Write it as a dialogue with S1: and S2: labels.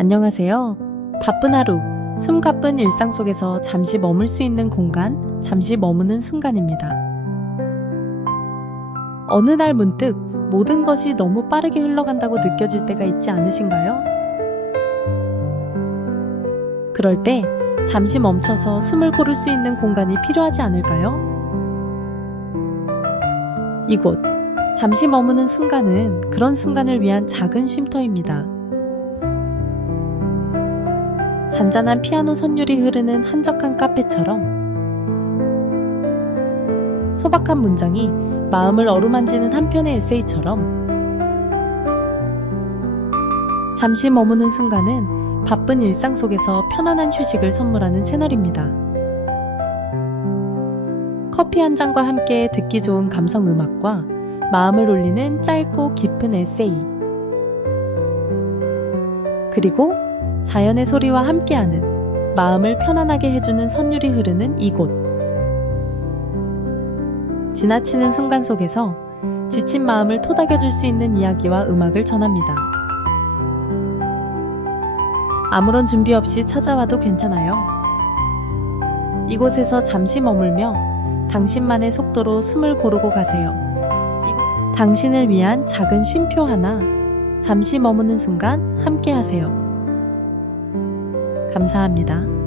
S1: 안녕하세요. 바쁜 하루, 숨 가쁜 일상 속에서 잠시 머물 수 있는 공간, 잠시 머무는 순간입니다. 어느 날 문득 모든 것이 너무 빠르게 흘러간다고 느껴질 때가 있지 않으신가요? 그럴 때 잠시 멈춰서 숨을 고를 수 있는 공간이 필요하지 않을까요? 이곳, 잠시 머무는 순간은 그런 순간을 위한 작은 쉼터입니다. 잔잔한 피아노 선율이 흐르는 한적한 카페처럼 소박한 문장이 마음을 어루만지는 한 편의 에세이처럼 잠시 머무는 순간은 바쁜 일상 속에서 편안한 휴식을 선물하는 채널입니다. 커피 한 잔과 함께 듣기 좋은 감성 음악과 마음을 울리는 짧고 깊은 에세이 그리고 자연의 소리와 함께하는 마음을 편안하게 해주는 선율이 흐르는 이곳. 지나치는 순간 속에서 지친 마음을 토닥여줄 수 있는 이야기와 음악을 전합니다. 아무런 준비 없이 찾아와도 괜찮아요. 이곳에서 잠시 머물며 당신만의 속도로 숨을 고르고 가세요. 당신을 위한 작은 쉼표 하나, 잠시 머무는 순간 함께 하세요. 감사합니다.